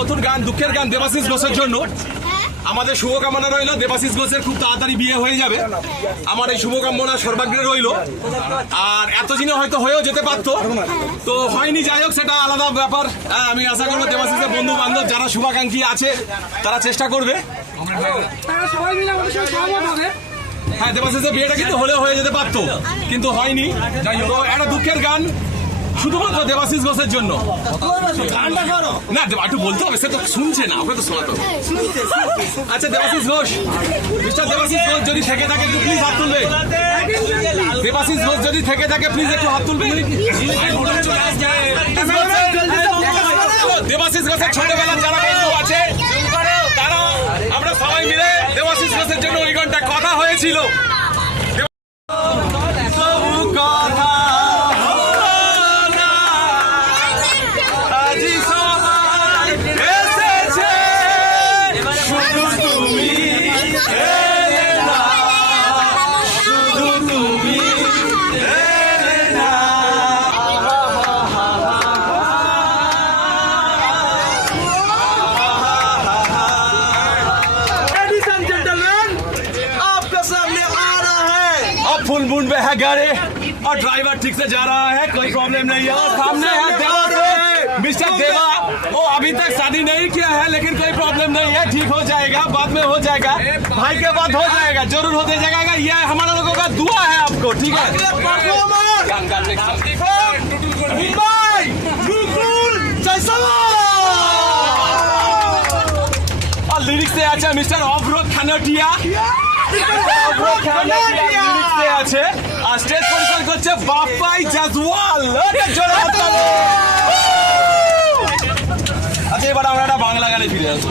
নতুন গান দুঃখের গান দেবাশিস ঘোষের জন্য। আমাদের শুভকামনা রইল দেবাশিস ঘোষের খুব তাড়াতাড়ি বিয়ে হয়ে যাবে। আমার এই শুভকামনা সর্বাগ্রে রইল। আর এত দিনে হয়তো হয়েও যেতে পারতো। তো হয়নি যাই হোক সেটা আলাদা ব্যাপার। হ্যাঁ, আমি আশা করব দেবাশিসের বন্ধু বান্ধব যারা শুভাকাঙ্ক্ষী আছে তারা চেষ্টা করবে। তারা সবাই মিলে আমাদের সঙ্গে সহমত হবে হ্যাঁ দেবাশিসের বিয়েটা কিন্তু হলেও হয়ে যেতে পারতো। কিন্তু হয়নি। তো একটা দুঃখের গান শুধুমাত্র দেবাশিস ঘোষের জন্য। না দেবা একটু বলতে হবে সে তো শুনছে না ওকে তো শোনাতে। আচ্ছা দেবাশিস ঘোষ মিস্টার দেবাশিস ঘোষ যদি থেকে থাকে একটু প্লিজ হাত তুলবে। দেবাশিস ঘোষ যদি থেকে থাকে প্লিজ একটু হাত তুলবে। দেবাশিস ঘোষের ছোটবেলার যারা বন্ধু আছে তারা আমরা সবাই মিলে দেবাশিস ঘোষের জন্য ওই গানটা কথা হয়েছিল। और ड्राइवर ठीक से जा रहा है कोई प्रॉब्लम नहीं है और सामने है देवा से मिस्टर देवा वो अभी तक शादी नहीं किया है लेकिन कोई प्रॉब्लम नहीं है ठीक हो जाएगा बाद में हो जाएगा भाई के बाद हो जाएगा जरूर हो जाएगा ये हमारा लोगों का दुआ है आपको ठीक है परफॉर्मर गान गान next song. मुंबई बिल्कुल जैसलमेर और লিরিক্স এ আছে মিস্টার অভ্র খানটিয়া অভ্র খানটিয়া লিরিক্স এ আছে আর স্টেজ পরিচালনা করছে বাপাই জাজওয়াল। জোরে হাততালি আচ্ছা এবার আমরা একটা বাংলা গানে ফিরে আসব।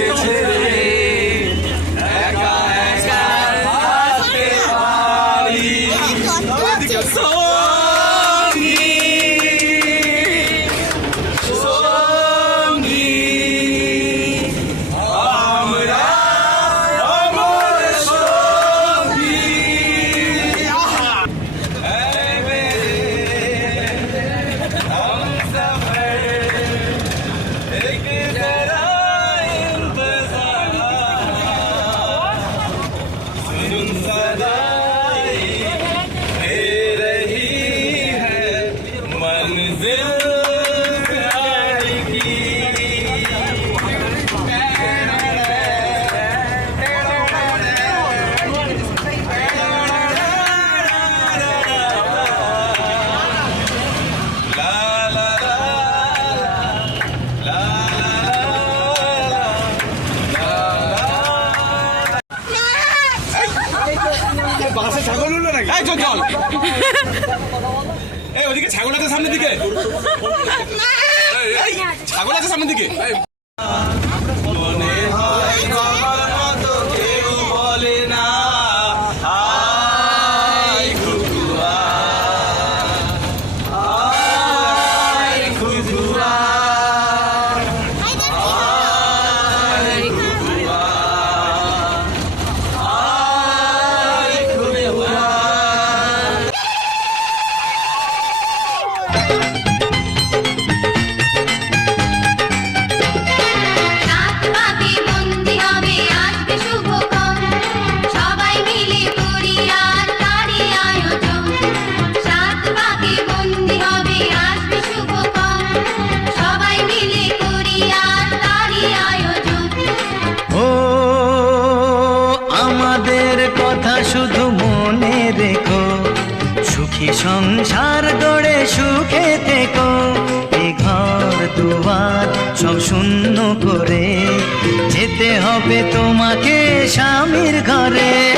তোমাকে ছেড়ে শূন্য করে যেতে হবে তোমাকে স্বামীর ঘরে।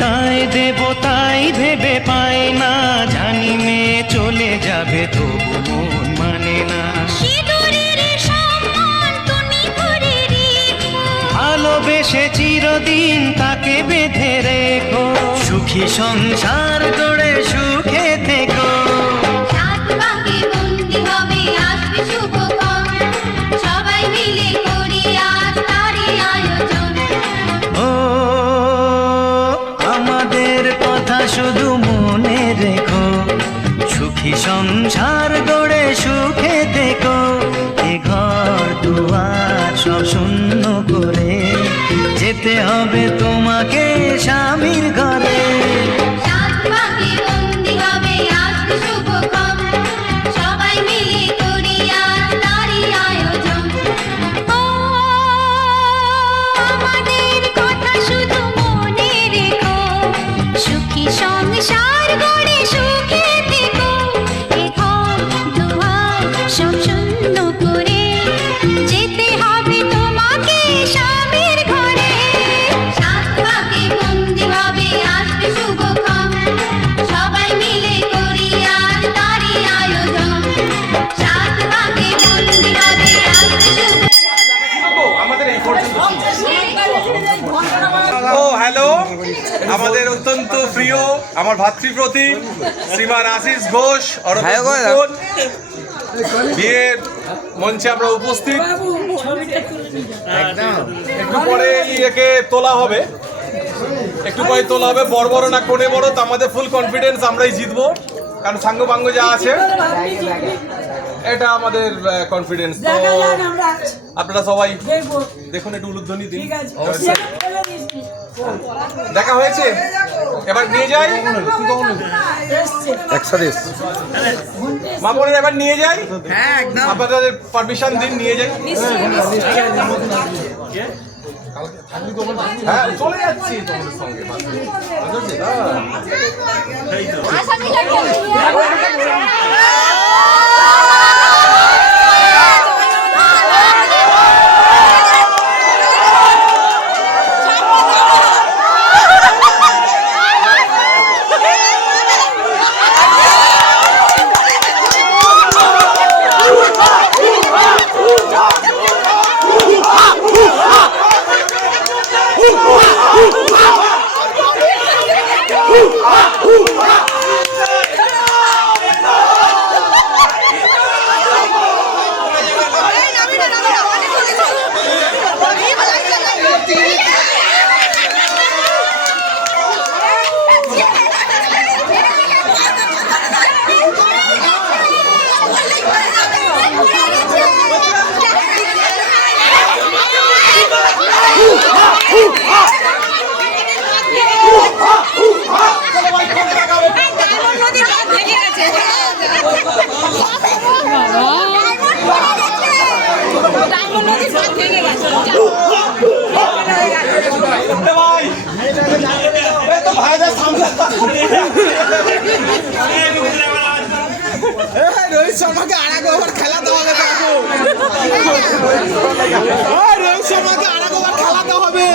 তাই দেব তাই ভেবে পায় না। জানি মেয়ে চলে যাবে তবু মন মানে না। ভালোবেসে চিরদিন তাকে বেঁধে রেখো। সুখী সংসার গড়ে সুখ হবে আমাদের অত্যন্ত প্রিয় আমার ভাতৃপ্রতি শ্রীমান আশিস ঘোষ হ্যাঁ, বিয়ের মঞ্চে আমরা উপস্থিত। একটু পরে একে তোলা হবে। একটু পরে তোলা হবে। বড় বড় না কোনে বড় তো আমাদের ফুল কনফিডেন্স আমরাই জিতবো। কারণ সাঙ্গ পাঙ্গ যা আছে। এটা আমাদের কনফিডেন্স আপনারা সবাই দেখুন একটু উলুধ্বনি দিন। দেখা হয়েছে? এবার নিয়ে যাই? একসাথে মা বোনের এবার নিয়ে যাই? হ্যাঁ, আপনাদের পারমিশন দিন নিয়ে যাই। হ্যাঁ চলে যাচ্ছি তোমাদের সঙ্গে। রোহিত শর্মাকে এক ওভার খেলাতে হবে। রোহিত শর্মাকে এক ওভার খেলাতে হবে।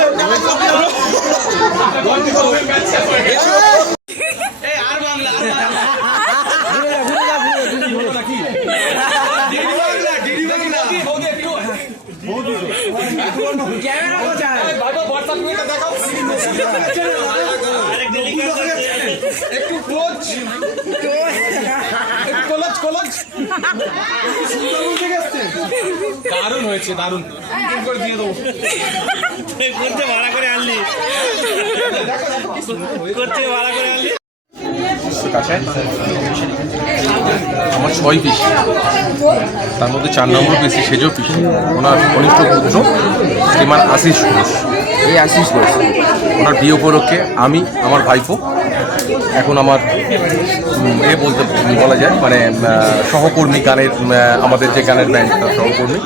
দারুণ হয়েছে দারুণ। করে দিয়ে দেবো। করতে ভাড়া করে আনলি। করতে ভাড়া করে আনলি। আমার ছয় পিস। তার মধ্যে চার নম্বর পিসি সেজও পিসি ওনার কনিষ্ঠ পুত্র শ্রীমান আশিস ঘোষ। এই আশিস ঘোষ। ওনার বিয়ে উপলক্ষে আমি আমার ভাইপো এখন আমার এ বলতে বলা যায় মানে সহকর্মী গানের আমাদের যে গানের ব্যান্ড তার সহকর্মী।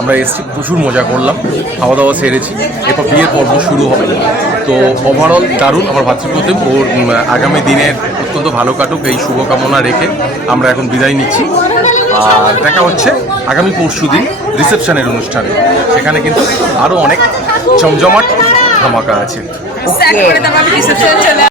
আমরা এসেছি, প্রচুর মজা করলাম খাওয়া দাওয়া সেরেছি, এরপর বিয়ের পর্ব শুরু হবে। তো ওভারঅল দারুণ, আমার ভাতৃপ্রতিম, ওর আগামী দিনের অত্যন্ত ভালো কাটুক, এই শুভকামনা রেখে আমরা এখন বিদায় নিচ্ছি। আর দেখা হচ্ছে আগামী পরশু দিন রিসেপশনের অনুষ্ঠানে। সেখানে কিন্তু আরও অনেক জমজমাট ধামাকা আছে।